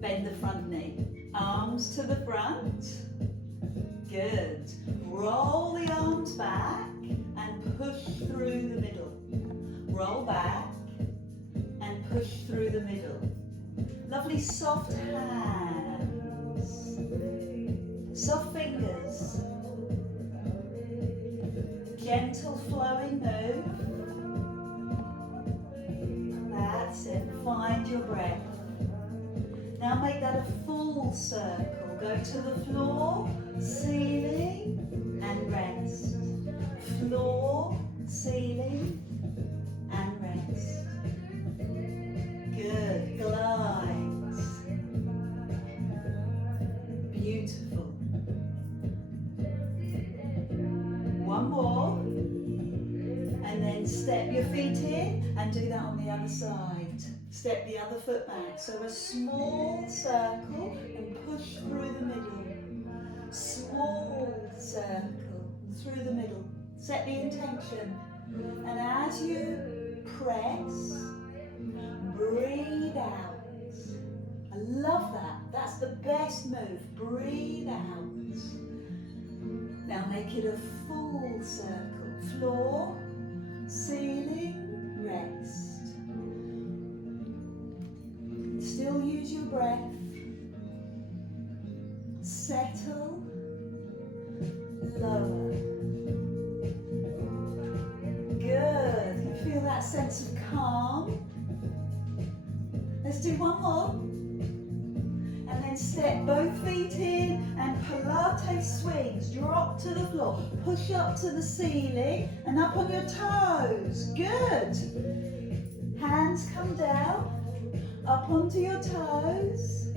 Bend the front knee. Arms to the front. Good. Roll the arms back and push through the middle. Roll back and push through the middle. Lovely soft hands. Soft fingers. Gentle flowing move. That's it. Find your breath. Now make that a full circle. Go to the floor, ceiling, and rest. Floor, ceiling, and rest. Good. Glides. Beautiful. One more. And then step your feet in and do that on the other side. Step the other foot back. So a small circle and push through the middle. Small circle through the middle. Set the intention. And as you press, breathe out. I love that. That's the best move. Breathe out. Now make it a full circle. Floor, ceiling, rest. Still use your breath. Settle, lower. Good. You feel that sense of calm. Let's do one more. And then step both feet in and Pilates swings. Drop to the floor. Push up to the ceiling and up on your toes. Good. Hands come down. Up onto your toes.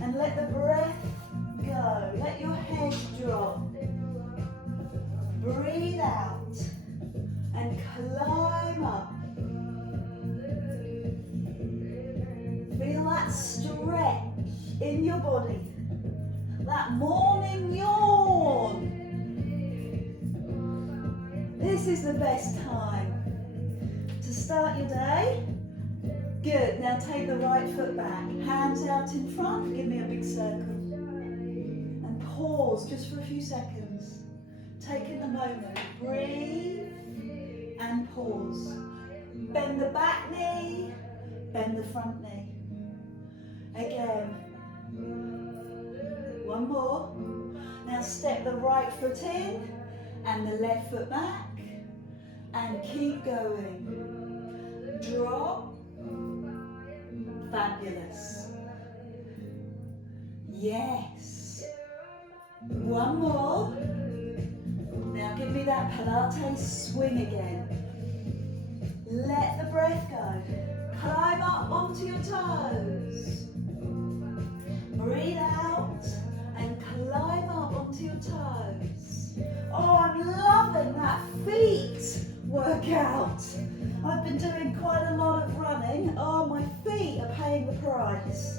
And let the breath go. Let your head drop. Breathe out. And climb up. Feel that stretch in your body. That morning yawn. This is the best time to start your day. Good. Now take the right foot back. Hands out in front. Give me a big circle. And pause just for a few seconds. Taking a moment. Breathe and pause. Bend the back knee. Bend the front knee. Again. One more. Now step the right foot in and the left foot back. And keep going. Drop. Fabulous. Yes. One more. Now give me that Pilates swing again. Let the breath go. Climb up onto your toes. Breathe out and climb up onto your toes. Oh, I'm loving that feet workout. I've been doing quite a lot of running. Oh, my feet are paying the price.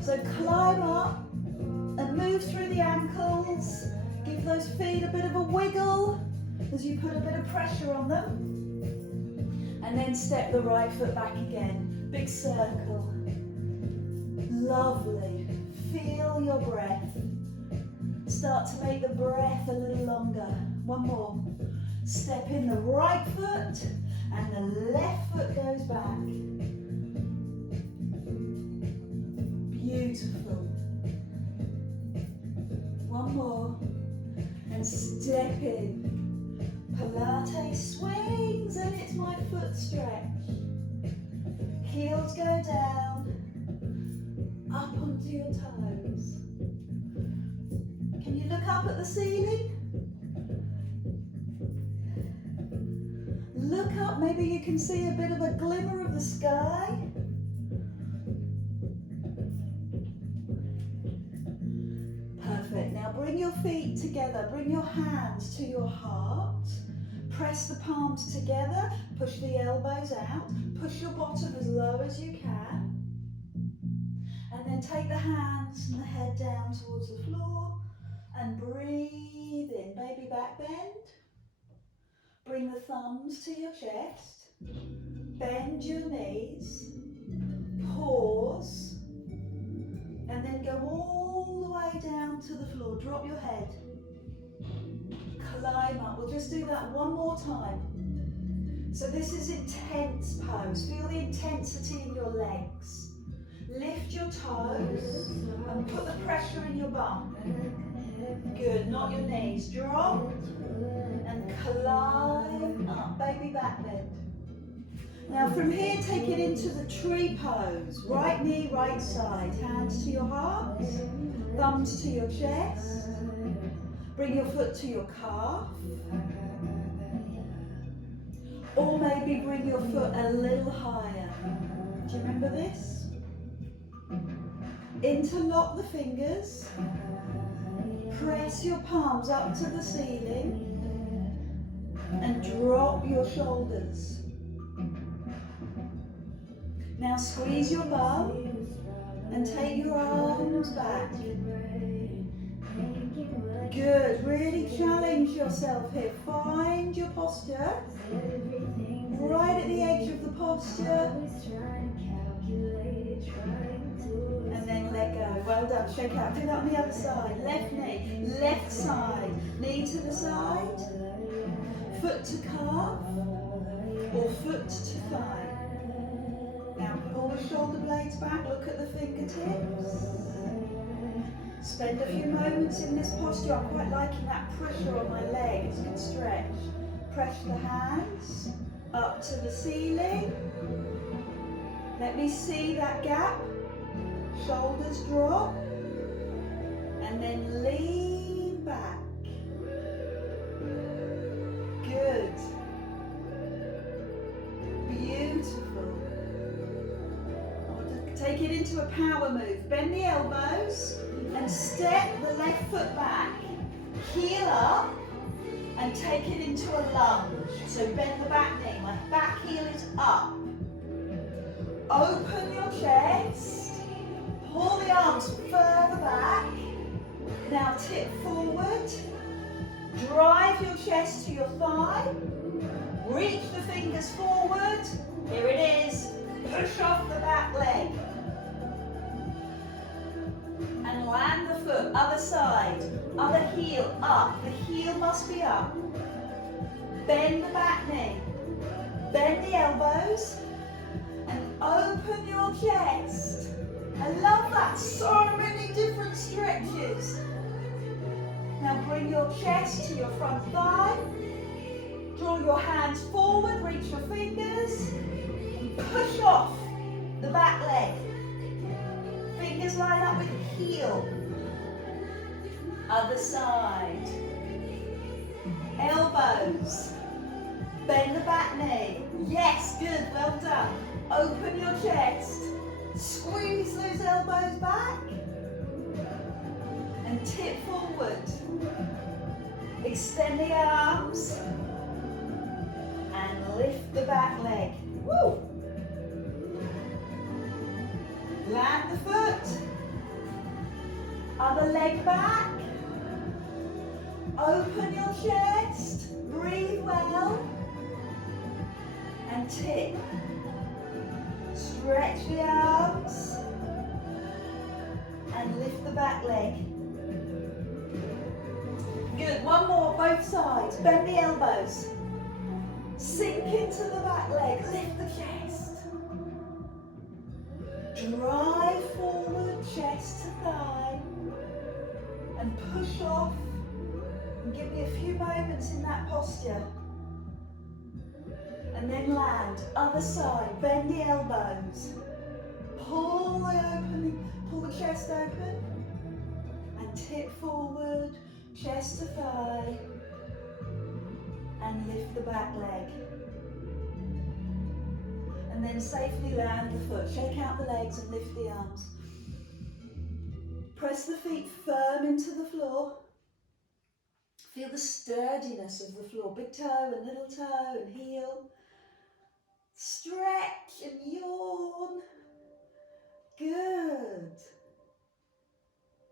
So climb up and move through the ankles. Give those feet a bit of a wiggle as you put a bit of pressure on them. And then step the right foot back again. Big circle. Lovely. Feel your breath. Start to make the breath a little longer. One more. Step in the right foot and the left foot goes back. Beautiful. One more. And step in. Pilates swings and it's my foot stretch. Heels go down. Up onto your toes. Can you look up at the ceiling? Look up, maybe you can see a bit of a glimmer of the sky. Perfect. Now bring your feet together, bring your hands to your heart. Press the palms together, push the elbows out, push your bottom as low as you can. And then take the hands and the head down towards the floor and breathe in, baby back bend. Bring the thumbs to your chest, bend your knees, pause, last time. So this is intense pose. Feel the intensity in your legs. Lift your toes and put the pressure in your bum. Good, not your knees. Drop and climb up, baby back bend. Now from here, take it into the tree pose. Right knee, right side. Hands to your heart, thumbs to your chest. Bring your foot to your calf. Or maybe bring your foot a little higher. Do you remember this? Interlock the fingers. Press your palms up to the ceiling. And drop your shoulders. Now squeeze your bum and take your arms back. Good, really challenge yourself here. Find your posture. Right at the edge of the posture. And then let go. Well done, shake out. Do that on the other side. Left knee, left side. Knee to the side. Foot to calf. Or foot to thigh. Now pull the shoulder blades back, look at the fingertips. Spend a few moments in this posture. I'm quite liking that pressure on my leg, it's a good stretch. Press the hands up to the ceiling. Let me see that gap. Shoulders drop. And then lean back. Good. Beautiful. Take it into a power move. Bend the elbows and step the left foot back. Heel up and take it into a lunge. So bend the back knee. My back heel is up. Open your chest. Pull the arms further back. Now tip forward. Drive your chest to your thigh. Reach the fingers forward. Here it is. Push off the back leg. And land the foot, other side. Other heel up. The heel must be up. Bend the back knee. Bend the elbows. And open your chest. I love that. So many different stretches. Now bring your chest to your front thigh. Draw your hands forward, reach your fingers. Push off the back leg. Fingers line up with the heel. Other side. Elbows. Bend the back knee. Yes, good, well done. Open your chest. Squeeze those elbows back. And tip forward. Extend the arms. And lift the back leg. Woo! Land the foot. Other leg back. Open your chest. Breathe well. And tip. Stretch the arms. And lift the back leg. Good. One more, both sides. Bend the elbows. Sink into the back leg. Lift the chest. Drive forward, chest to thigh, and push off, and give me a few moments in that posture. And then land, other side, bend the elbows, pull the chest open, and tip forward, chest to thigh, and lift the back leg. And then safely land the foot. Shake out the legs and lift the arms. Press the feet firm into the floor. Feel the sturdiness of the floor. Big toe and little toe and heel. Stretch and yawn. Good.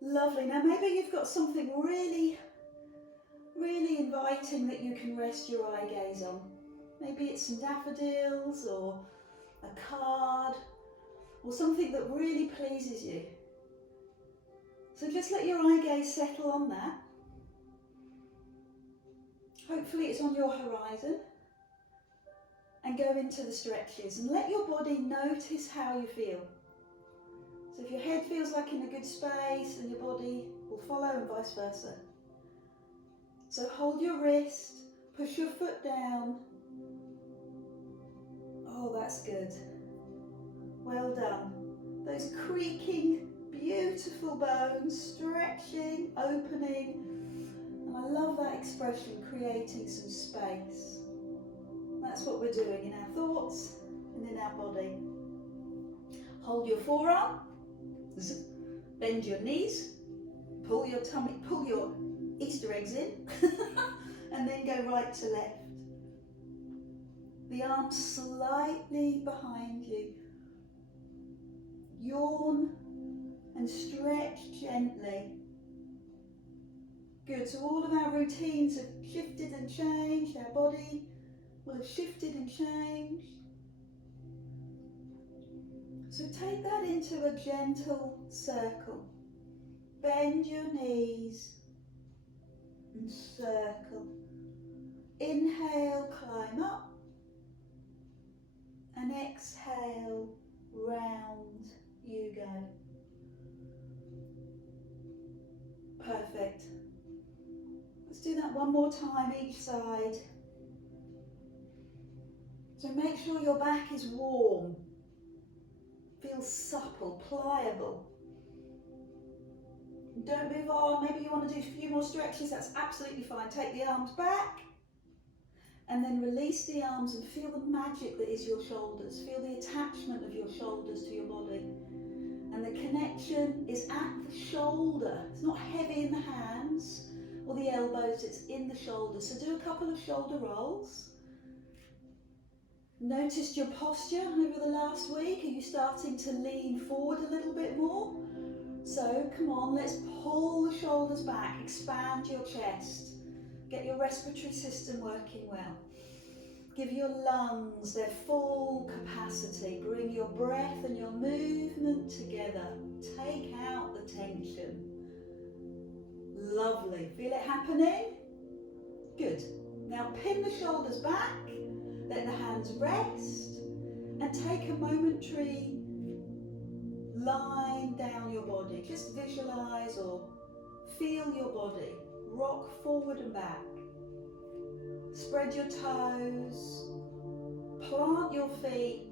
Lovely. Now maybe you've got something really inviting that you can rest your eye gaze on. Maybe it's some daffodils or a card, or something that really pleases you. So just let your eye gaze settle on that. Hopefully it's on your horizon. And go into the stretches and let your body notice how you feel. So if your head feels like in a good space, then your body will follow, and vice versa. So hold your wrist, push your foot down. Oh, that's good. Well done. Those creaking, beautiful bones, stretching, opening. And I love that expression, creating some space. That's what we're doing in our thoughts and in our body. Hold your forearm, bend your knees, pull your tummy, pull your Easter eggs in, and then go right to left. The arms slightly behind you. Yawn and stretch gently. Good, so all of our routines have shifted and changed. Our body will have shifted and changed. So take that into a gentle circle. Bend your knees and circle. Inhale, climb up. And exhale, round you go. Perfect. Let's do that one more time each side. So make sure your back is warm. Feel supple, pliable. Don't move on. Maybe you want to do a few more stretches. That's absolutely fine. Take the arms back and then release the arms and feel the magic that is your shoulders. Feel the attachment of your shoulders to your body. And the connection is at the shoulder. It's not heavy in the hands or the elbows, it's in the shoulders. So do a couple of shoulder rolls. Noticed your posture over the last week? Are you starting to lean forward a little bit more? So come on, let's pull the shoulders back, expand your chest, get your respiratory system working well. Give your lungs their full capacity, bring your breath and your movement together, take out the tension. Lovely, feel it happening? Good. Now pin the shoulders back, let the hands rest, and take a momentary line down your body. Just visualize or feel your body. Rock forward and back. Spread your toes. Plant your feet.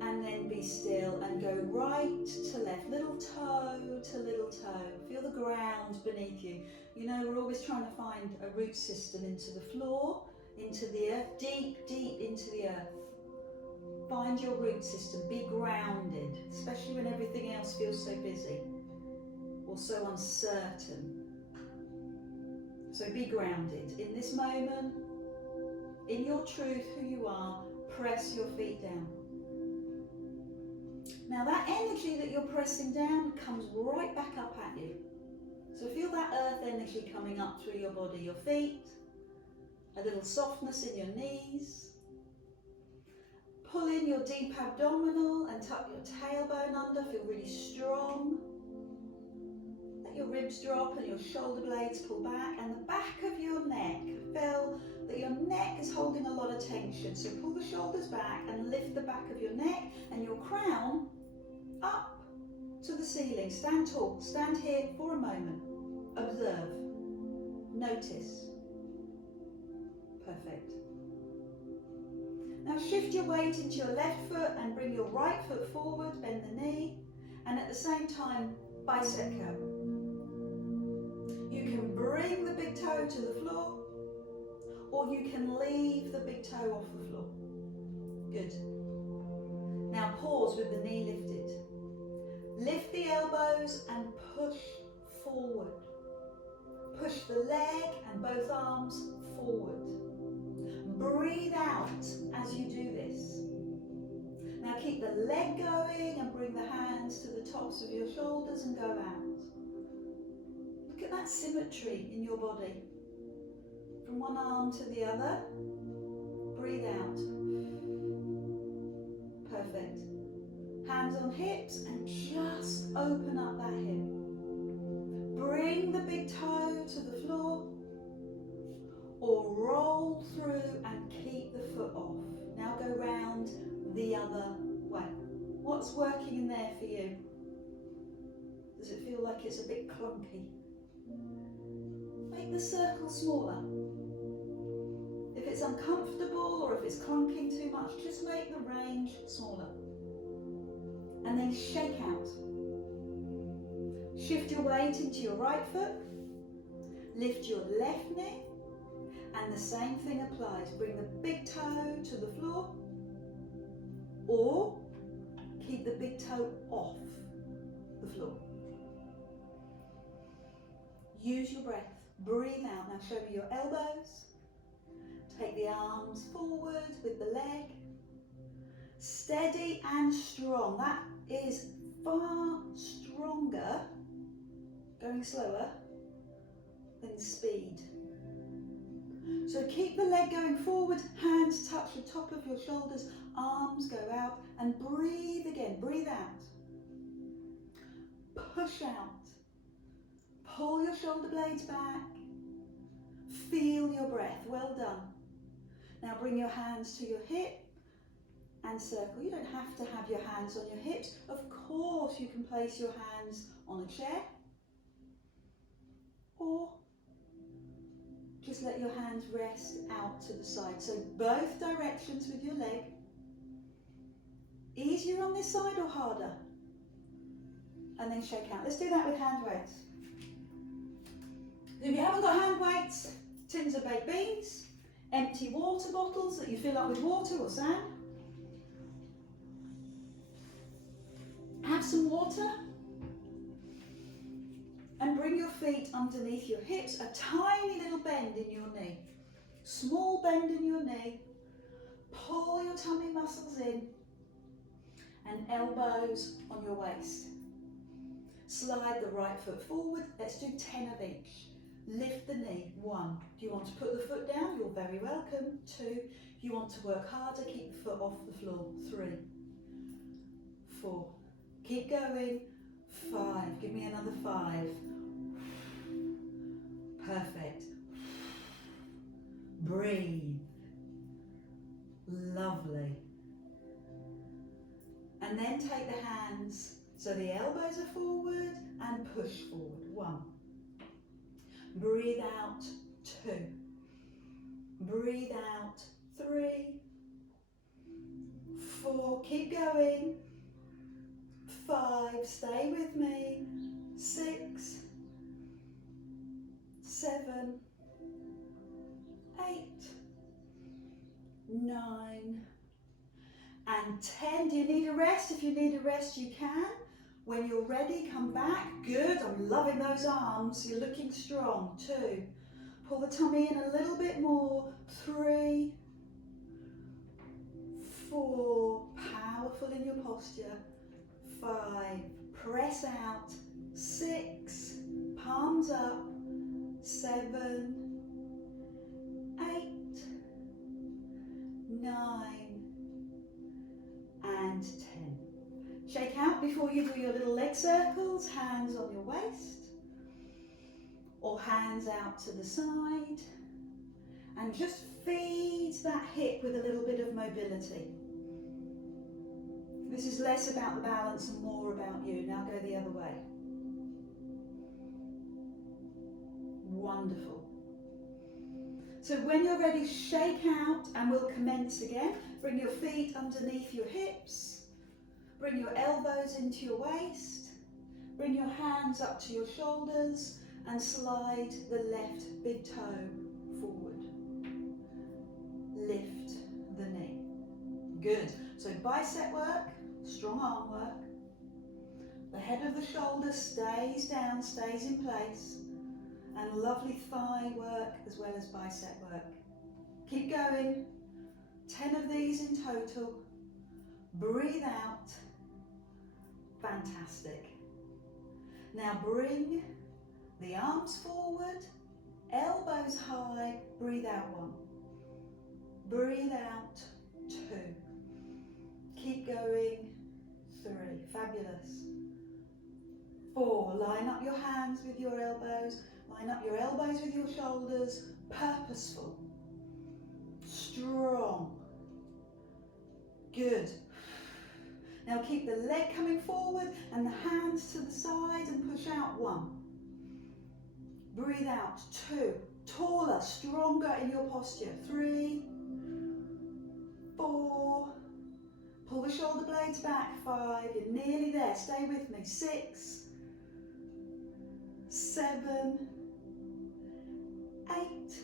And then be still and go right to left. Little toe to little toe. Feel the ground beneath you. You know, we're always trying to find a root system into the floor, into the earth, deep, deep into the earth. Find your root system, be grounded, especially when everything else feels so busy or so uncertain. So be grounded. In this moment, in your truth, who you are, press your feet down. Now that energy that you're pressing down comes right back up at you. So feel that earth energy coming up through your body, your feet, a little softness in your knees. Pull in your deep abdominal and tuck your tailbone under, feel really strong. Let your ribs drop and your shoulder blades pull back, and the back of your neck, feel that your neck is holding a lot of tension. So pull the shoulders back and lift the back of your neck and your crown up to the ceiling. Stand tall, stand here for a moment. Observe, notice. Perfect. Now shift your weight into your left foot and bring your right foot forward, bend the knee, and at the same time, bicep curl. You can bring the big toe to the floor, or you can leave the big toe off the floor. Good. Now pause with the knee lifted. Lift the elbows and push forward. Push the leg and both arms forward. Breathe out as you do this. Now keep the leg going and bring the hands to the tops of your shoulders and go out. Look at that symmetry in your body. From one arm to the other. Breathe out. Perfect. Hands on hips and just open up that hip. Bring the big toe to the floor. or roll through and keep the foot off. Now go round the other way. What's working in there for you? Does it feel like it's a bit clunky? Make the circle smaller. If it's uncomfortable or if it's clunking too much, just make the range smaller. And then shake out. Shift your weight into your right foot. Lift your left knee. And the same thing applies. Bring the big toe to the floor. Or keep the big toe off the floor. Use your breath. Breathe out. Now show me your elbows. Take the arms forward with the leg. Steady and strong. That is far stronger, going slower, than speed. So keep the leg going forward, hands touch the top of your shoulders, arms go out, and breathe again. Breathe out. Push out. Pull your shoulder blades back. Feel your breath. Well done. Now bring your hands to your hip and circle. You don't have to have your hands on your hips. Of course you can place your hands on a chair, or just let your hands rest out to the side. So both directions with your leg. Easier on this side or harder? And then shake out. Let's do that with hand weights. If you haven't got hand weights, tins of baked beans, empty water bottles that you fill up with water or sand. Have some water and bring your feet underneath your hips, a tiny little bend in your knee. Small bend in your knee. Pull your tummy muscles in and elbows on your waist. Slide the right foot forward. Let's do 10 of each. Lift the knee. 1. Do you want to put the foot down? You're very welcome. 2. If you want to work harder, keep the foot off the floor. 3. 4. Keep going. 5. Give me another 5. Perfect. Breathe. Lovely. And then take the hands so the elbows are forward and push forward. 1. Breathe out. 2. Breathe out. 3. 4. Keep going. 5. Stay with me. 6. 7. 8. 9. And 10. Do you need a rest? If you need a rest, you can. When you're ready, come back. Good. I'm loving those arms. You're looking strong. 2. Pull the tummy in a little bit more. 3. 4. Powerful in your posture. 5. Press out. 6. Palms up. 7. 8. 9. And 10. Shake out before you do your little leg circles, hands on your waist, or hands out to the side, and just feed that hip with a little bit of mobility. This is less about the balance and more about you. Now go the other way. Wonderful. So when you're ready, shake out and we'll commence again. Bring your feet underneath your hips. Bring your elbows into your waist. Bring your hands up to your shoulders and slide the left big toe forward. Lift the knee. Good. So bicep work, strong arm work. The head of the shoulder stays down, stays in place. And lovely thigh work as well as bicep work. Keep going. 10 of these in total. Breathe out. Fantastic. Now bring the arms forward, elbows high. Breathe out. 1. Breathe out. 2. Keep going. 3. Fabulous. 4. Line up your hands with your elbows. Line up your elbows with your shoulders, purposeful, strong. Good. Now keep the leg coming forward and the hands to the side and push out. 1. Breathe out. 2. Taller, stronger in your posture. 3, 4. Pull the shoulder blades back. 5. You're nearly there. Stay with me. 6, 7, 8,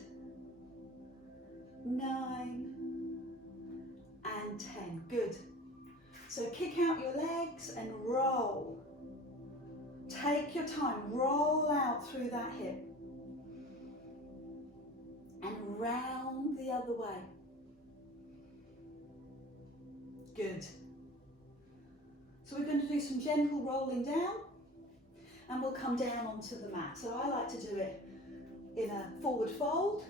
9, and 10. Good. So kick out your legs and roll. Take your time. Roll out through that hip. And round the other way. Good. So we're going to do some gentle rolling down and we'll come down onto the mat. So I like to do it in a forward fold.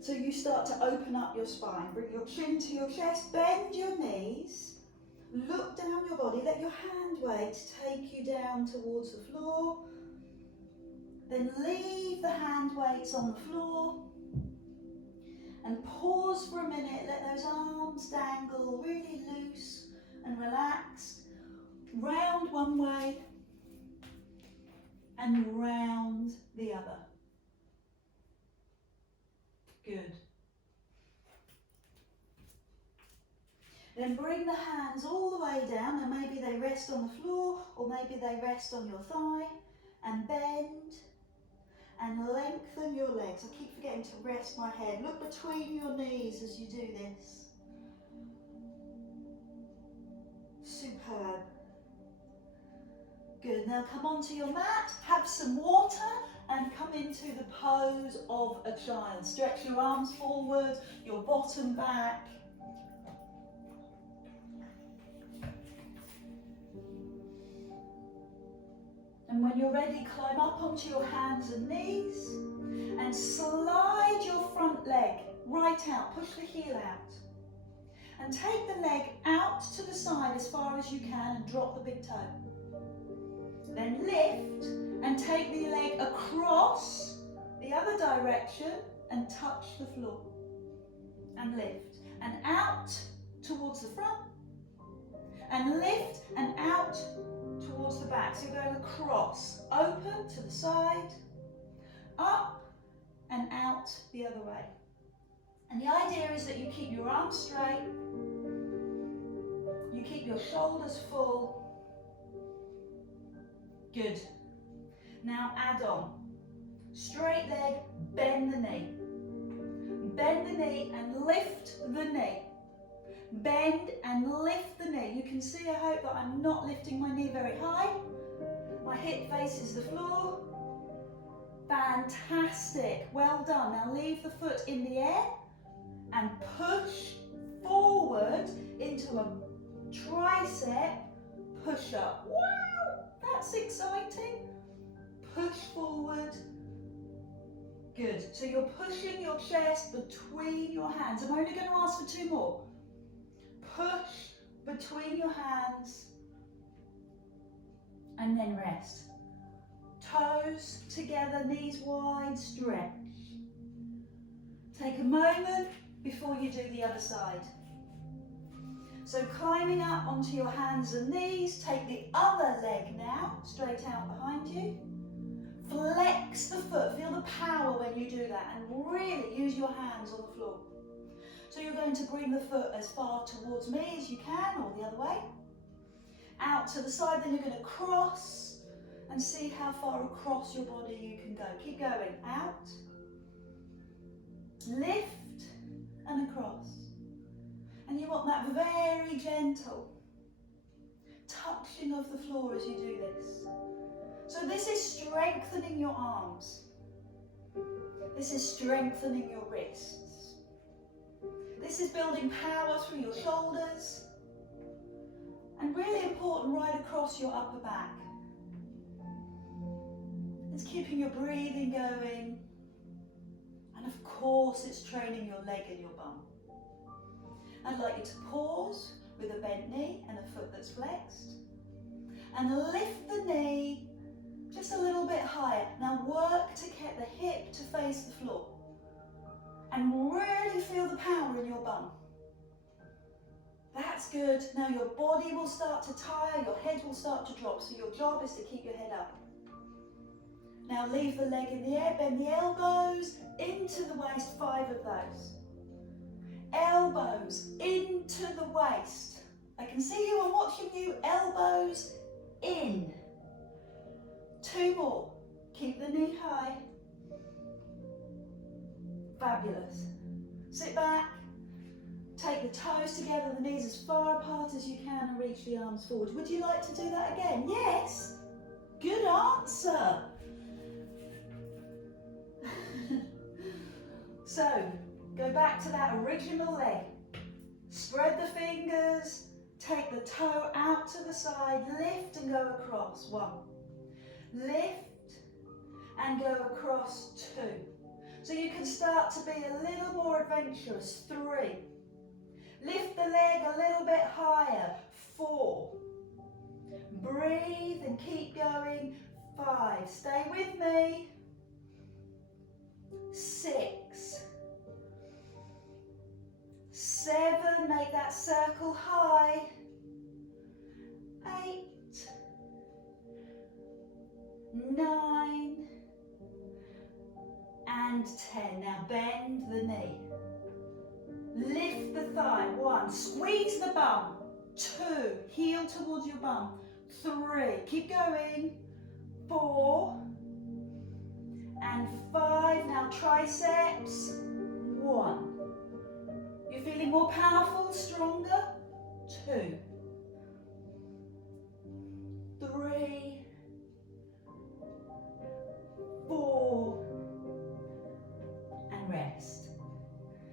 So you start to open up your spine. Bring your chin to your chest, bend your knees, look down your body, let your hand weight take you down towards the floor. Then leave the hand weights on the floor and pause for a minute, let those arms dangle really loose and relaxed. Round one way and round the other. Good. Then bring the hands all the way down, and maybe they rest on the floor or maybe they rest on your thigh, and bend and lengthen your legs. I keep forgetting to rest my head. Look between your knees as you do this. Superb. Good. Now come onto your mat, have some water, and come into the pose of a child. Stretch your arms forward, your bottom back. And when you're ready, climb up onto your hands and knees and slide your front leg right out. Push the heel out. And take the leg out to the side as far as you can and drop the big toe. Then lift and take the leg across the other direction and touch the floor. And lift and out towards the front. And lift and out towards the back. So you're going across, open to the side, up and out the other way. And the idea is that you keep your arms straight, you keep your shoulders full. Good. Now add on. Straight leg, bend the knee. Bend the knee and lift the knee. Bend and lift the knee. You can see, I hope, that I'm not lifting my knee very high. My hip faces the floor. Fantastic. Well done. Now leave the foot in the air and push forward into a tricep push-up. Wow, that's exciting. Push forward. Good. So you're pushing your chest between your hands. I'm only going to ask for 2 more. Push between your hands and then rest. Toes together, knees wide, stretch. Take a moment before you do the other side. So climbing up onto your hands and knees, take the other leg now, straight out behind you. Flex the foot, feel the power when you do that, and really use your hands on the floor. So you're going to bring the foot as far towards me as you can, or the other way. Out to the side, then you're going to cross and see how far across your body you can go. Keep going, out, lift and across. And you want that very gentle touching of the floor as you do this. So this is strengthening your arms. This is strengthening your wrists. This is building power through your shoulders. And really important, right across your upper back. It's keeping your breathing going. And of course, it's training your leg and your bum. I'd like you to pause with a bent knee and a foot that's flexed. And lift the knee just a little bit higher. Now work to get the hip to face the floor. And really feel the power in your bum. That's good. Now your body will start to tire, your head will start to drop, so your job is to keep your head up. Now leave the leg in the air, bend the elbows into the waist, 5 of those. Elbows into the waist. I can see you, I'm watching you, elbows in. 2 more. Keep the knee high. Fabulous. Sit back. Take the toes together, the knees as far apart as you can, and reach the arms forward. Would you like to do that again? Yes? Good answer. So, go back to that original leg. Spread the fingers, take the toe out to the side, lift and go across. 1. Lift and go across. 2. So you can start to be a little more adventurous. 3. Lift the leg a little bit higher. 4. Breathe and keep going. 5. Stay with me. 6. 7. Make that circle high. 8. 9. And 10. Now bend the knee. Lift the thigh. 1. Squeeze the bum. 2. Heel towards your bum. 3. Keep going. 4. And 5. Now triceps. 1. You're feeling more powerful, stronger? 2. 3. 4. And rest.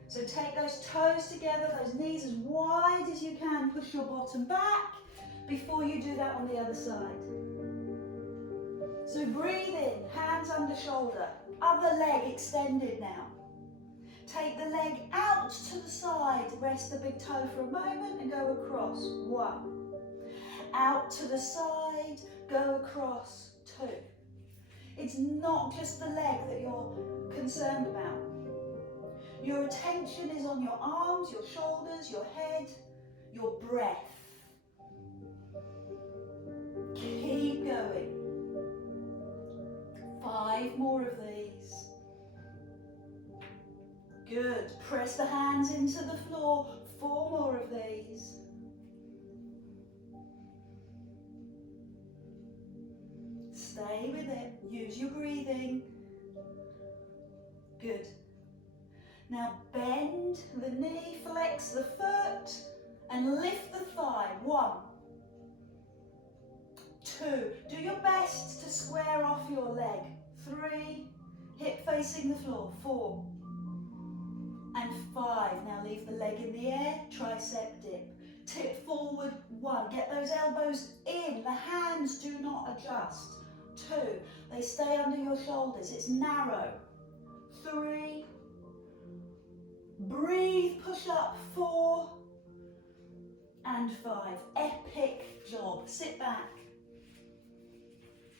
So take those toes together, those knees as wide as you can. Push your bottom back before you do that on the other side. So breathe in, hands under shoulder, other leg extended now. Take the leg out to the side, rest the big toe for a moment and go across. 1. Out to the side, go across. 2. It's not just the leg that you're concerned about. Your attention is on your arms, your shoulders, your head, your breath. Keep going. 5 more of these. Good. Press the hands into the floor. 4 more of these. Stay with it. Use your breathing. Good. Now bend the knee, flex the foot, and lift the thigh. 1. 2. Do your best to square off your leg. 3. Hip facing the floor. 4. And 5. Now leave the leg in the air, tricep dip. Tip forward. 1. Get those elbows in. The hands do not adjust. 2. They stay under your shoulders. It's narrow. 3. Breathe, push up. 4. And 5. Epic job. Sit back.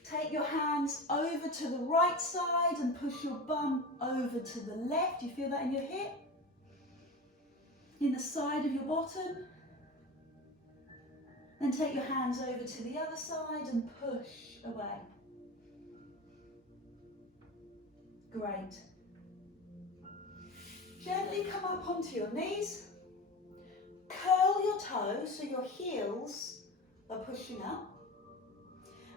Take your hands over to the right side and push your bum over to the left. You feel that in your hip? In the side of your bottom. Then take your hands over to the other side and push away. Great. Gently come up onto your knees. Curl your toes so your heels are pushing up.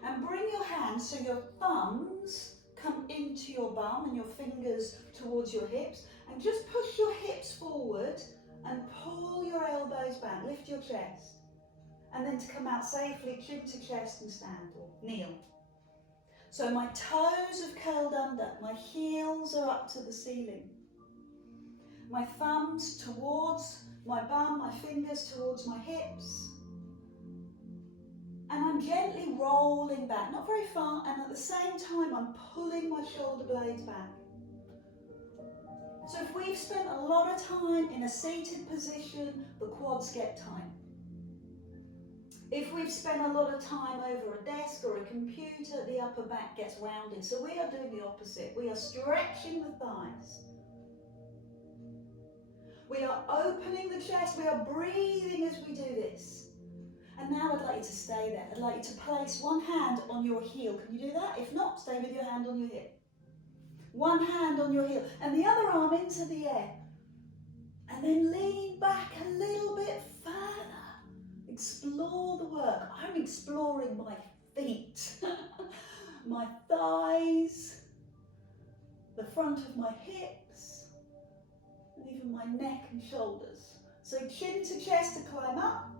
And bring your hands so your thumbs come into your bum and your fingers towards your hips. And just push your hips forward and pull your elbows back. Lift your chest. And then to come out safely, chin to chest and stand or kneel. So my toes have curled under. My heels are up to the ceiling. My thumbs towards my bum, my fingers towards my hips. And I'm gently rolling back, not very far, and at the same time I'm pulling my shoulder blades back. So if we've spent a lot of time in a seated position, the quads get tight. If we've spent a lot of time over a desk or a computer, the upper back gets rounded. So we are doing the opposite. We are stretching the thighs. We are opening the chest, we are breathing as we do this. And now I'd like you to stay there. I'd like you to place one hand on your heel. Can you do that? If not, stay with your hand on your hip. One hand on your heel and the other arm into the air. And then lean back a little bit further. Explore the work. I'm exploring my feet, my thighs, the front of my hips, and even my neck and shoulders. So chin to chest to climb up.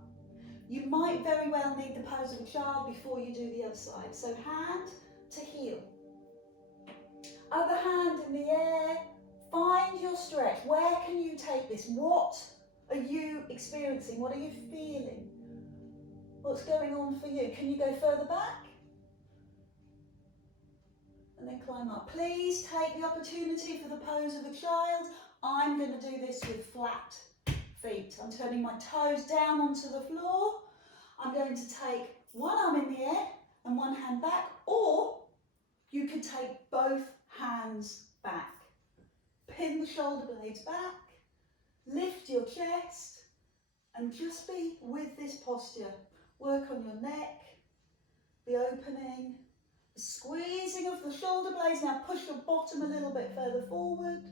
You might very well need the pose of a child before you do the other side. So hand to heel. Other hand in the air. Find your stretch. Where can you take this? What are you experiencing? What are you feeling? What's going on for you? Can you go further back? And then climb up. Please take the opportunity for the pose of a child. I'm going to do this with flat feet. I'm turning my toes down onto the floor. I'm going to take one arm in the air and one hand back, or you could take both hands back. Pin the shoulder blades back, lift your chest, and just be with this posture. Work on your neck, the opening, the squeezing of the shoulder blades. Now push your bottom a little bit further forward,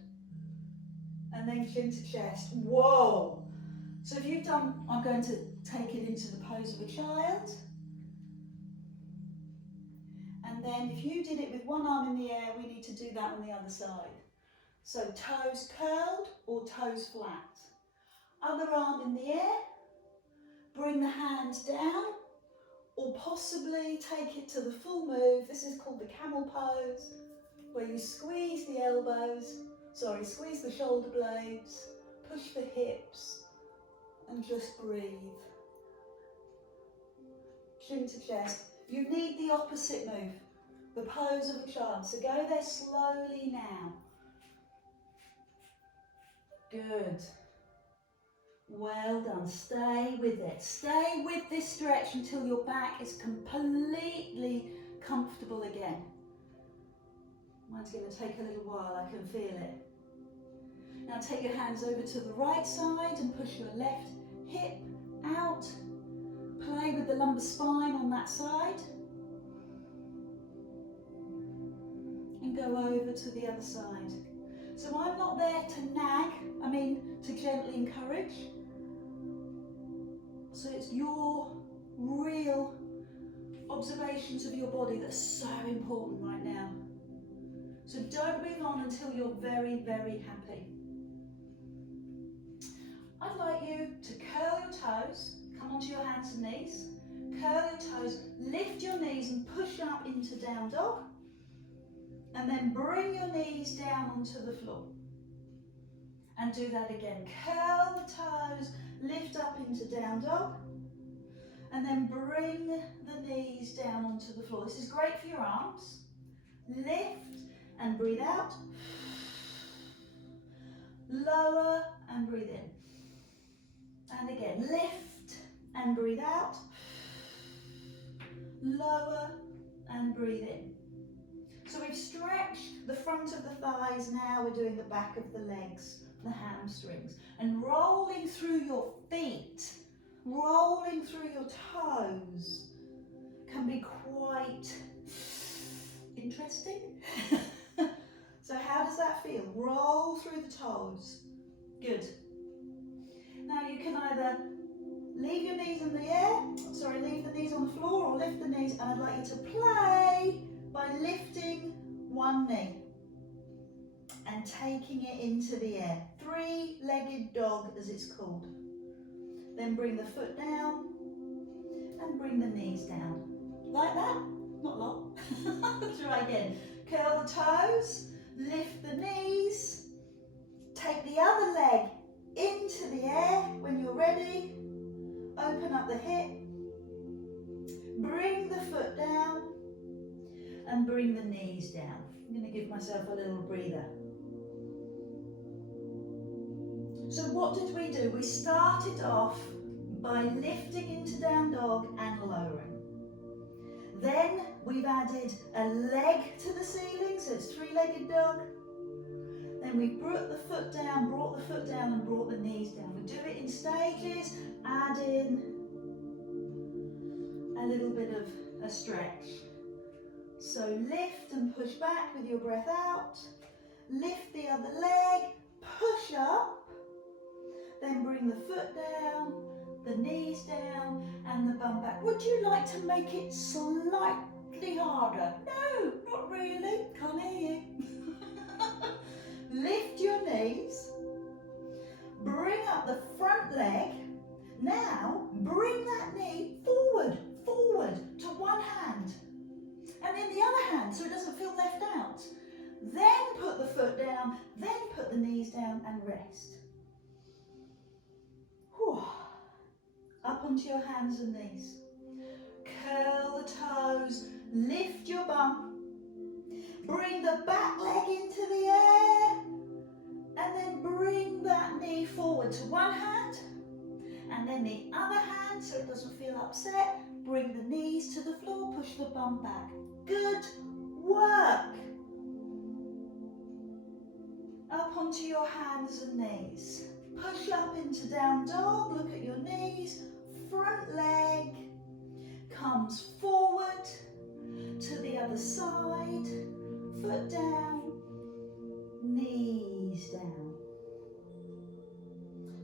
and then chin to chest. Whoa! So if you've done, I'm going to take it into the pose of a child. And then if you did it with one arm in the air, we need to do that on the other side. So toes curled or toes flat. Other arm in the air, bring the hand down, or possibly take it to the full move. This is called the camel pose, where you squeeze the elbows, squeeze the shoulder blades, push the hips, and just breathe. Chin to chest. You need the opposite move, the pose of a child. So go there slowly now. Good. Well done. Stay with it. Stay with this stretch until your back is completely comfortable again. Mine's going to take a little while, I can feel it. Now take your hands over to the right side and push your left hip out. Play with the lumbar spine on that side. And go over to the other side. So I'm not there to nag, to gently encourage. So it's your real observations of your body that's so important right now. So don't move on until you're very, very happy. I'd like you to curl your toes, come onto your hands and knees, curl your toes, lift your knees and push up into down dog. And then bring your knees down onto the floor. And do that again. Curl the toes, lift up into down dog. And then bring the knees down onto the floor. This is great for your arms. Lift and breathe out. Lower and breathe in. And again, lift and breathe out. Lower and breathe in. So we've stretched the front of the thighs, now we're doing the back of the legs, the hamstrings, and rolling through your feet, rolling through your toes can be quite interesting. So how does that feel? Roll through the toes. Good. Now you can either leave your knees in the air, leave the knees on the floor, or lift the knees, and I'd like you to play by lifting one knee and taking it into the air. Three-legged dog, as it's called. Then bring the foot down and bring the knees down. Like that? Not long. Try again. Curl the toes, lift the knees, take the other leg into the air when you're ready. Open up the hip, bring the foot down, and bring the knees down. I'm going to give myself a little breather. So what did we do? We started off by lifting into down dog and lowering. Then we've added a leg to the ceiling, so it's three-legged dog. Then then we brought the foot down and brought the knees down. We do it in stages, add in a little bit of a stretch. So lift and push back with your breath out. Lift the other leg, push up, then bring the foot down, the knees down, and the bum back. Would you like to make it slightly harder? No, not really. Can't hear you. Lift your knees, bring up the front leg. Now bring that knee forward to one hand, and then the other hand so it doesn't feel left out. Then put the foot down, then put the knees down and rest. Whew. Up onto your hands and knees. Curl the toes, lift your bum. Bring the back leg into the air. And then bring that knee forward to one hand. And then the other hand, so it doesn't feel upset. Bring the knees to the floor, push the bum back. Good work. Up onto your hands and knees. Push up into down dog, look at your knees. Front leg comes forward to the other side. Foot down, knees down.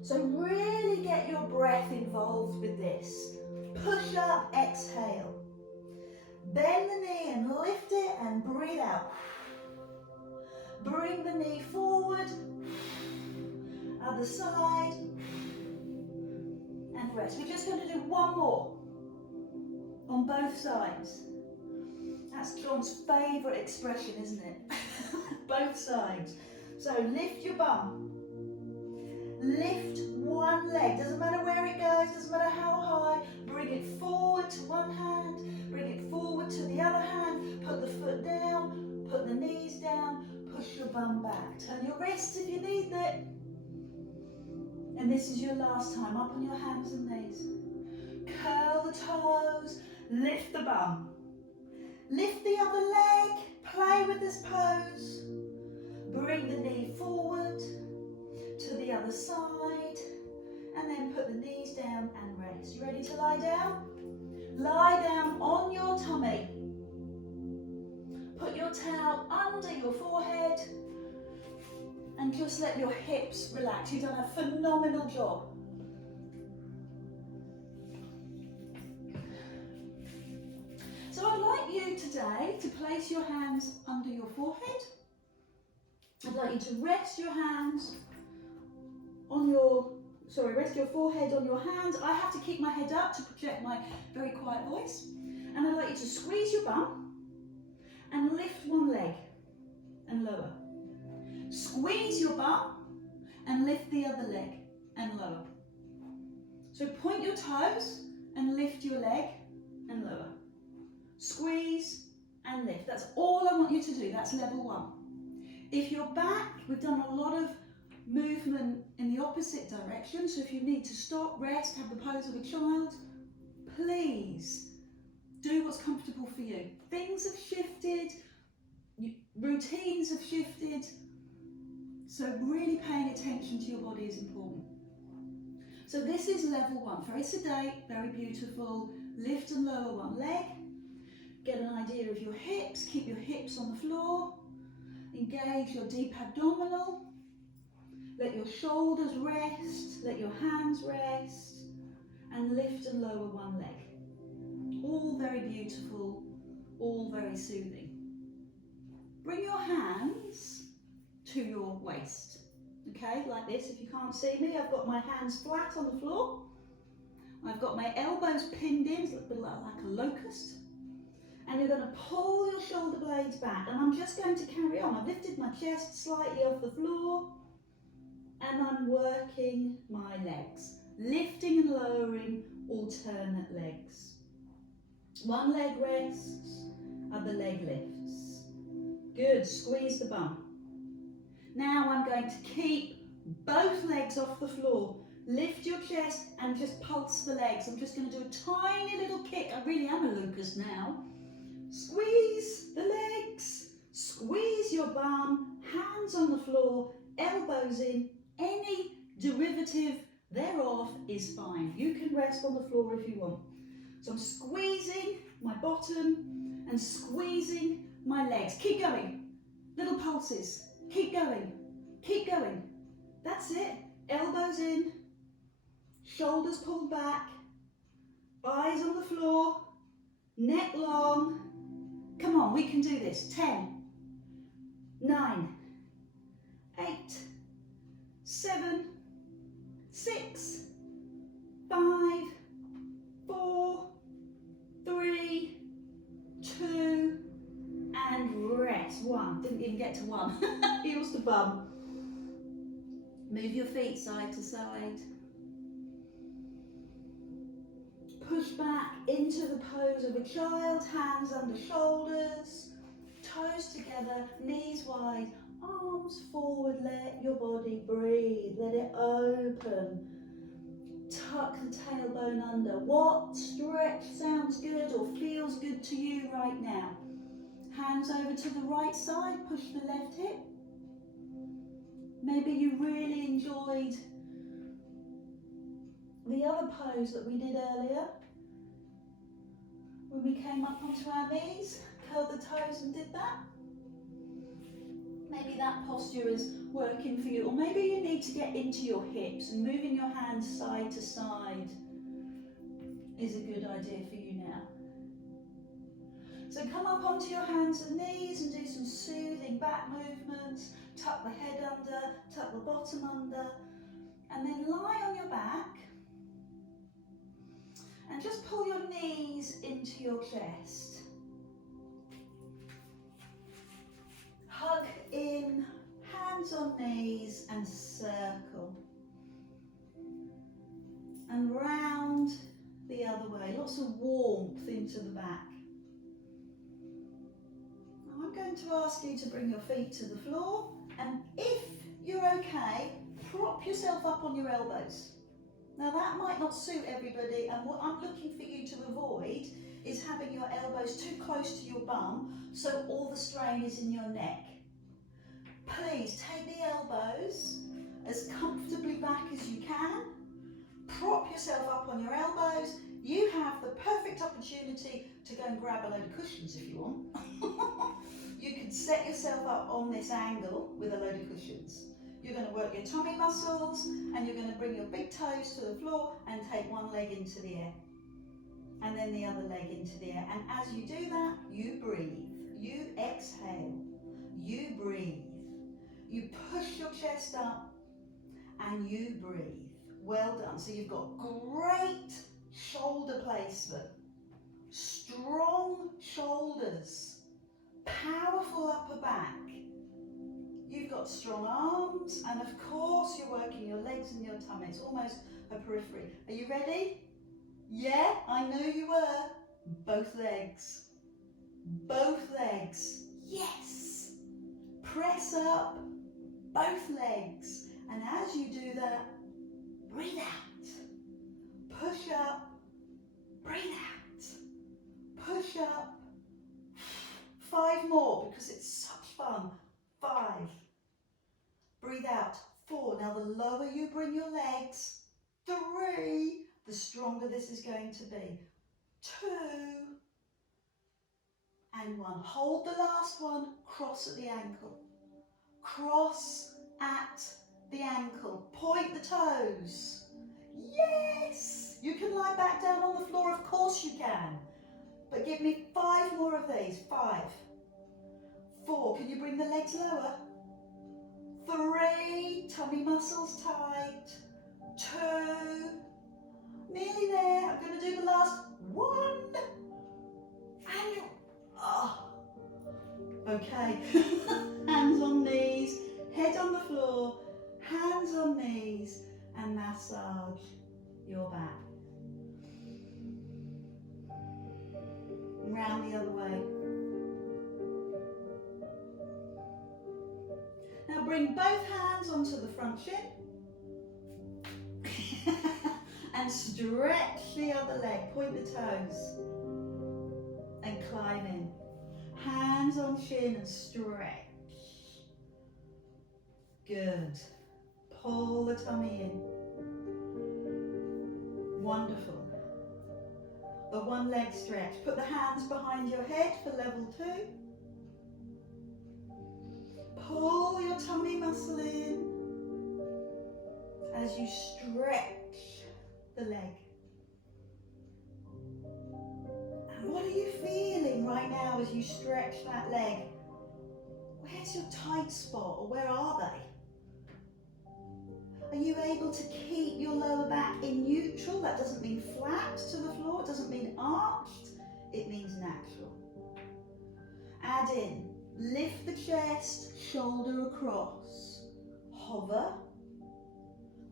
So really get your breath involved with this. Push up, exhale. Bend the knee and lift it and breathe out. Bring the knee forward, other side, and rest. We're just going to do one more on both sides. That's John's favourite expression, isn't it? Both sides. So lift your bum. Lift one leg. Doesn't matter where it goes, doesn't matter how high. Bring it forward to one hand. Bring it forward to the other hand. Put the foot down. Put the knees down. Push your bum back. Turn your wrists if you need it. And this is your last time. Up on your hands and knees. Curl the toes. Lift the bum. Lift the other leg. Play with this pose. Bring the knee forward to the other side. And then put the knees down and rest. You ready to lie down? Lie down on your tummy. Put your towel under your forehead and just let your hips relax. You've done a phenomenal job. So I'd like you today to place your hands under your forehead. I'd like you to rest your hands on rest your forehead on your hands. I have to keep my head up to project my very quiet voice. And I'd like you to squeeze your bum and lift one leg and lower. Squeeze your bum and lift the other leg and lower. So point your toes and lift your leg and lower. Squeeze and lift. That's all I want you to do. That's level one. If you're back, we've done a lot of movement in the opposite direction. So if you need to stop, rest, have the pose of a child, please do what's comfortable for you. Things have shifted, routines have shifted, so really paying attention to your body is important. So this is level one, very sedate, very beautiful. Lift and lower one leg, get an idea of your hips, keep your hips on the floor, engage your deep abdominal, let your shoulders rest, let your hands rest, and lift and lower one leg. All very beautiful, all very soothing. Bring your hands to your waist, okay, like this. If you can't see me, I've got my hands flat on the floor. I've got my elbows pinned in, it's a bit like a locust. And you're going to pull your shoulder blades back, and I'm just going to carry on. I've lifted my chest slightly off the floor, and I'm working my legs, lifting and lowering alternate legs. One leg rests, other leg lifts. Good, squeeze the bum. Now I'm going to keep both legs off the floor. Lift your chest and just pulse the legs. I'm just going to do a tiny little kick. I really am a locust now. Squeeze the legs, squeeze your bum, hands on the floor, elbows in, any derivative thereof is fine. You can rest on the floor if you want. So I'm squeezing my bottom and squeezing my legs. Keep going. Little pulses. Keep going. Keep going. That's it. Elbows in, shoulders pulled back, eyes on the floor, neck long. Come on, we can do this. 10, 9, 8, 7, 6, 5, 4, 3, 2, and rest. 1. Didn't even get to 1. Heels to bum. Move your feet side to side. Push back into the pose of a child, hands under shoulders, toes together, knees wide, arms forward, let your body breathe, let it open. Tuck the tailbone under. What stretch sounds good or feels good to you right now? Hands over to the right side, push the left hip. Maybe you really enjoyed the other pose that we did earlier, when we came up onto our knees, curled the toes and did that. Maybe that posture is working for you, or maybe you need to get into your hips, and moving your hands side to side is a good idea for you now. So come up onto your hands and knees and do some soothing back movements. Tuck the head under, tuck the bottom under, and then lie on your back and just pull your knees into your chest. Hug in, hands on knees, and circle. And round the other way, lots of warmth into the back. Now I'm going to ask you to bring your feet to the floor, and if you're okay, prop yourself up on your elbows. Now that might not suit everybody, and what I'm looking for you to avoid is having your elbows too close to your bum, so all the strain is in your neck. Please take the elbows as comfortably back as you can. Prop yourself up on your elbows. You have the perfect opportunity to go and grab a load of cushions if you want. You can set yourself up on this angle with a load of cushions. You're going to work your tummy muscles, and you're going to bring your big toes to the floor and take one leg into the air, and then the other leg into the air. And as you do that, you breathe, you exhale, you breathe, you push your chest up, and you breathe. Well done. So you've got great shoulder placement, strong shoulders, powerful upper back. You've got strong arms, and of course you're working your legs and your tummy. It's almost a periphery. Are you ready? Yeah, I know you were. Both legs. Both legs. Yes. Press up both legs. And as you do that, breathe out. Push up. Breathe out. Push up. 5 more, because it's such fun. 5. Breathe out. 4. Now the lower you bring your legs, 3, the stronger this is going to be. 2 and 1. Hold the last one. Cross at the ankle. Cross at the ankle. Point the toes. Yes! You can lie back down on the floor, of course you can. But give me 5 more of these. 5. 4. Can you bring the legs lower? 3. Tummy muscles tight. 2. Nearly there. I'm going to do the last 1. And okay. Hands on knees, head on the floor, hands on knees, and massage your back. Round the other way. Now bring both hands onto the front shin and stretch the other leg. Point the toes and climb in. Hands on shin and stretch. Good. Pull the tummy in. Wonderful. The one leg stretch. Put the hands behind your head for level 2. Pull your tummy muscle in as you stretch the leg. And what are you feeling right now as you stretch that leg? Where's your tight spot, or where are they? Are you able to keep your lower back in neutral? That doesn't mean flat to the floor, it doesn't mean arched, it means natural. Add in, lift the chest, shoulder across, hover.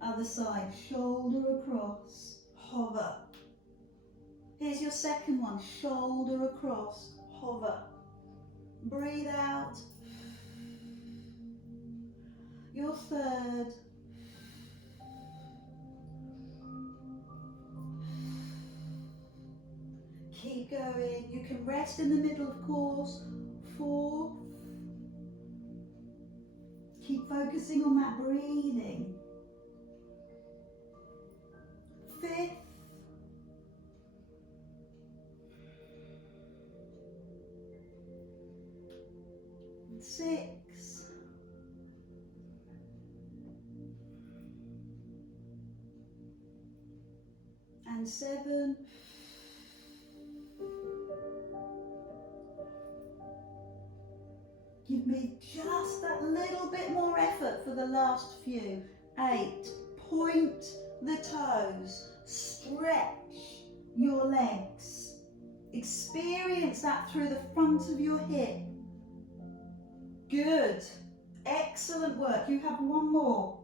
Other side, shoulder across, hover. Here's your second one, shoulder across, hover. Breathe out. Your third. Keep going. You can rest in the middle, of course. 4. Keep focusing on that breathing. 5th. 6. And 7. Give me just that little bit more effort for the last few. 8. Point the toes. Stretch your legs. Experience that through the front of your hip. Good. Excellent work. You have one more.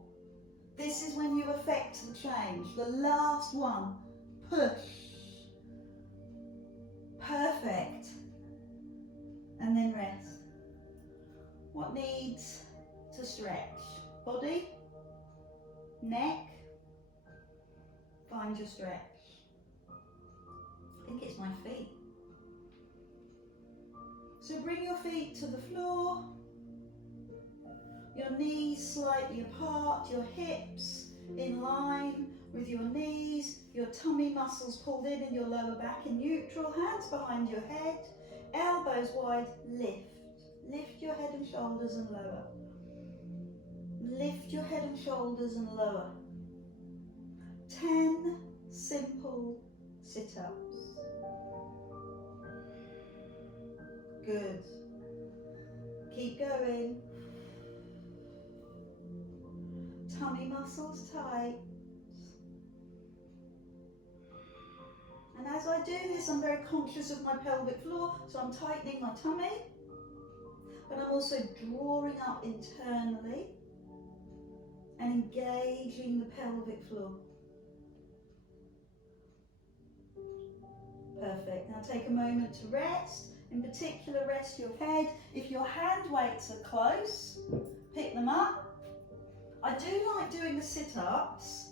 This is when you affect the change. The last one. Push. Perfect. And then rest. What needs to stretch? Body, neck, find your stretch. I think it's my feet. So bring your feet to the floor, your knees slightly apart, your hips in line with your knees, your tummy muscles pulled in your lower back in neutral, hands behind your head, elbows wide, lift. Lift your head and shoulders and lower. Lift your head and shoulders and lower. 10 simple sit-ups. Good. Keep going. Tummy muscles tight. And as I do this, I'm very conscious of my pelvic floor, so I'm tightening my tummy. But I'm also drawing up internally and engaging the pelvic floor. Perfect. Now take a moment to rest. In particular, rest your head. If your hand weights are close, pick them up. I do like doing the sit-ups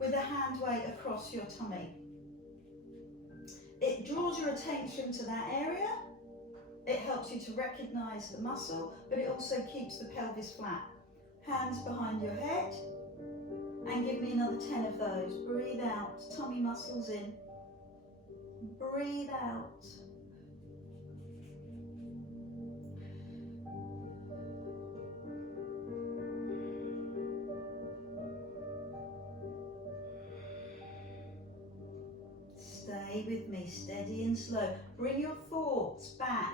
with a hand weight across your tummy. It draws your attention to that area. It helps you to recognise the muscle, but it also keeps the pelvis flat. Hands behind your head, and give me another 10 of those. Breathe out, tummy muscles in. Breathe out. Stay with me, steady and slow. Bring your thoughts back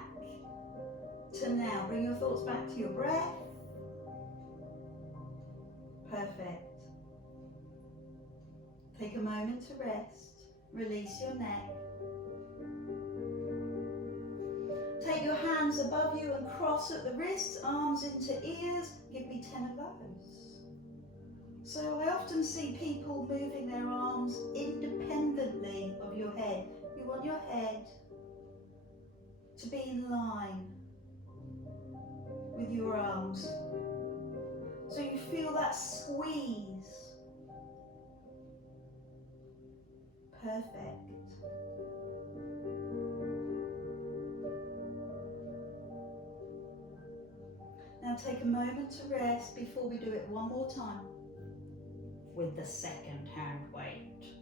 to now. Bring your thoughts back to your breath. Perfect. Take a moment to rest. Release your neck. Take your hands above you and cross at the wrists, arms into ears. Give me 10 of those. So I often see people moving their arms independently of your head. You want your head to be in line with your arms. So you feel that squeeze. Perfect. Now Now take a moment to rest before we do it one more time with the second hand weight.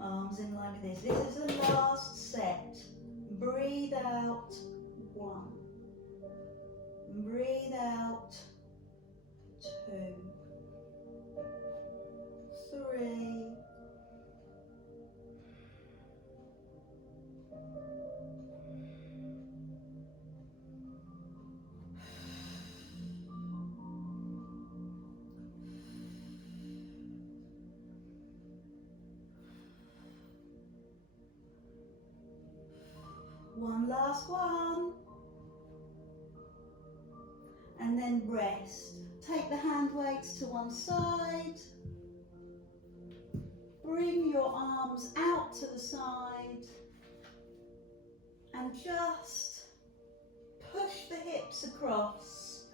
Arms in line with this. This is the last set. Breathe out, 1. Breathe out, 2, 3. One last one. And then rest. Take the hand weights to one side. Bring your arms out to the side. And just push the hips across.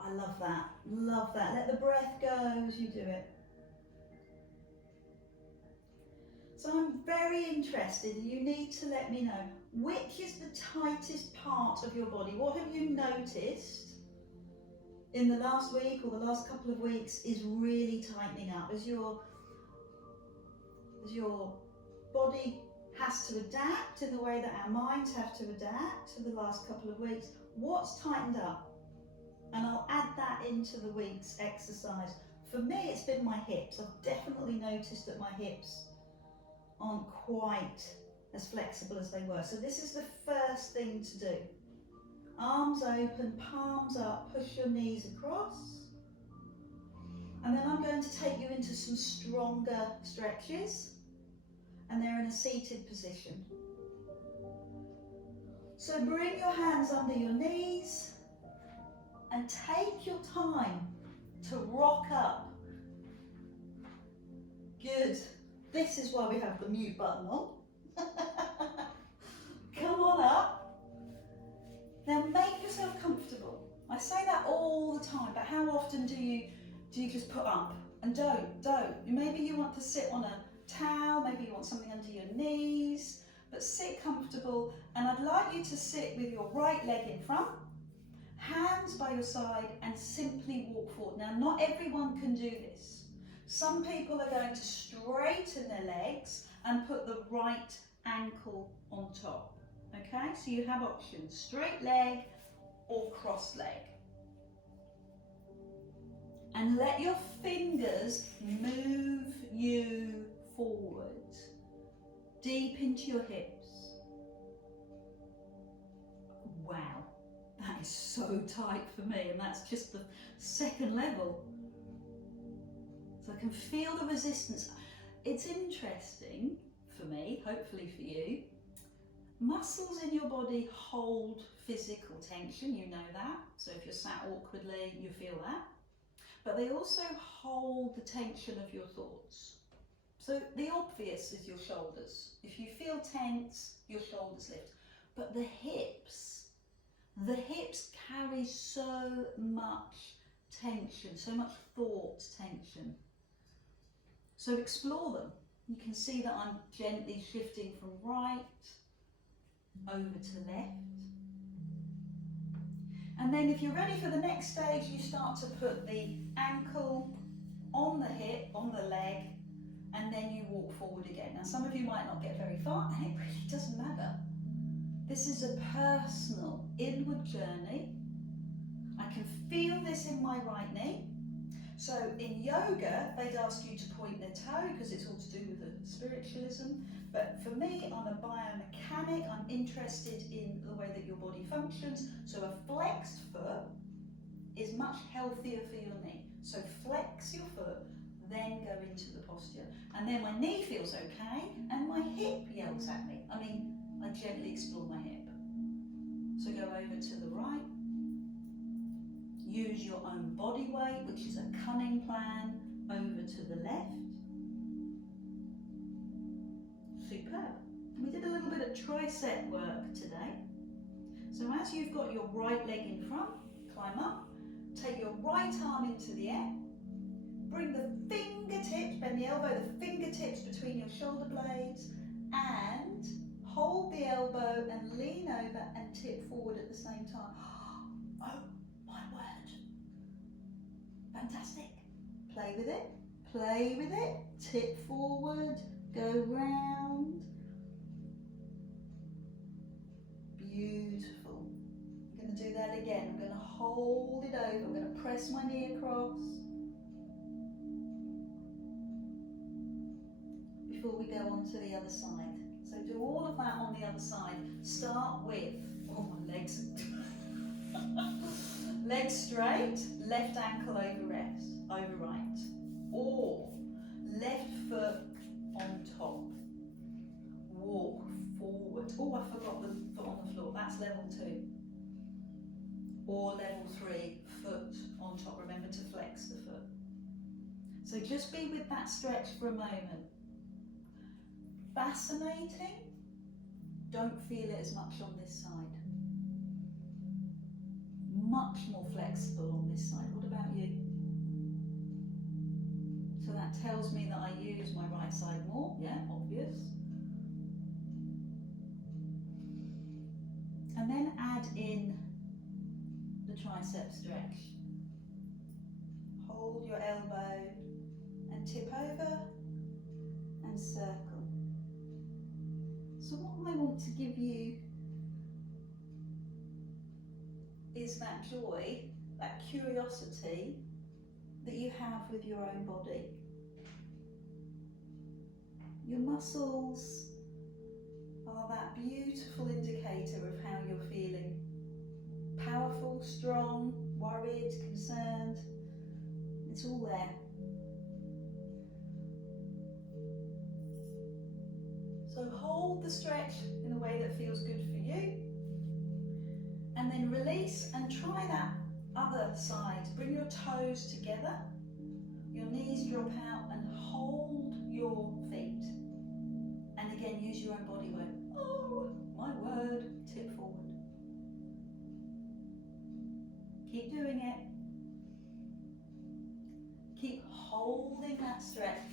I love that. Love that. Let the breath go as you do it. So I'm very interested, you need to let me know, which is the tightest part of your body? What have you noticed in the last week or the last couple of weeks is really tightening up? As your body has to adapt in the way that our minds have to adapt to the last couple of weeks, what's tightened up? And I'll add that into the week's exercise. For me, it's been my hips. I've definitely noticed that my hips aren't quite as flexible as they were. So this is the first thing to do. Arms open, palms up, push your knees across. And then I'm going to take you into some stronger stretches. And they're in a seated position. So bring your hands under your knees and take your time to rock up. Good. This is why we have the mute button on. Come on up. Now make yourself comfortable. I say that all the time, but how often do you just put up? And don't. Maybe you want to sit on a towel, maybe you want something under your knees, but sit comfortable. And I'd like you to sit with your right leg in front, hands by your side, and simply walk forward. Now, not everyone can do this. Some people are going to straighten their legs and put the right ankle on top. Okay, so you have options, straight leg or cross leg. And let your fingers move you forward, deep into your hips. Wow, that is so tight for me, and that's just the second level. So I can feel the resistance. It's interesting for me, hopefully for you. Muscles in your body hold physical tension, you know that. So if you're sat awkwardly, you feel that. But they also hold the tension of your thoughts. So the obvious is your shoulders. If you feel tense, your shoulders lift. But the hips carry so much tension, so much thought tension. So explore them. You can see that I'm gently shifting from right over to left. And then if you're ready for the next stage, you start to put the ankle on the hip, on the leg, and then you walk forward again. Now some of you might not get very far, and it really doesn't matter. This is a personal inward journey. I can feel this in my right knee. So in yoga, they'd ask you to point their toe because it's all to do with the spiritualism. But for me, I'm a biomechanic. I'm interested in the way that your body functions. So a flexed foot is much healthier for your knee. So flex your foot, then go into the posture. And then my knee feels okay and my hip yells at me. I mean, I gently explore my hip. So go over to the right. Use your own body weight, which is a cunning plan, over to the left. Superb. We did a little bit of tricep work today. So as you've got your right leg in front, climb up, take your right arm into the air, bring the fingertips, bend the elbow, the fingertips between your shoulder blades, and Hold the elbow and lean over and tip forward at the same time. Oh my word. Fantastic. Play with it. Play with it. Tip forward. Go round. Beautiful. I'm going to do that again. I'm going to hold it over. I'm going to press my knee across. Before we go on to the other side. So do all of that on the other side. Start with, oh my legs. Legs straight, left ankle over right. Or left foot on top. Walk forward. Oh, I forgot the foot on the floor. That's level 2. Or level 3, foot on top. Remember to flex the foot. So just be with that stretch for a moment. Fascinating. Don't feel it as much on this side. Much more flexible on this side. What about you? So that tells me that I use my right side more. Yeah, obvious. And then add in the tricep stretch. Hold your elbow and tip over and circle. So what I want to give you is that joy, that curiosity that you have with your own body. Your muscles are that beautiful indicator of how you're feeling. Powerful, strong, worried, concerned. It's all there. So hold the stretch in a way that feels good for you. And then release and try that other side. Bring your toes together. Your knees drop out and hold your feet. And again, use your own body weight. Oh, my word. Tip forward. Keep doing it. Keep holding that stretch.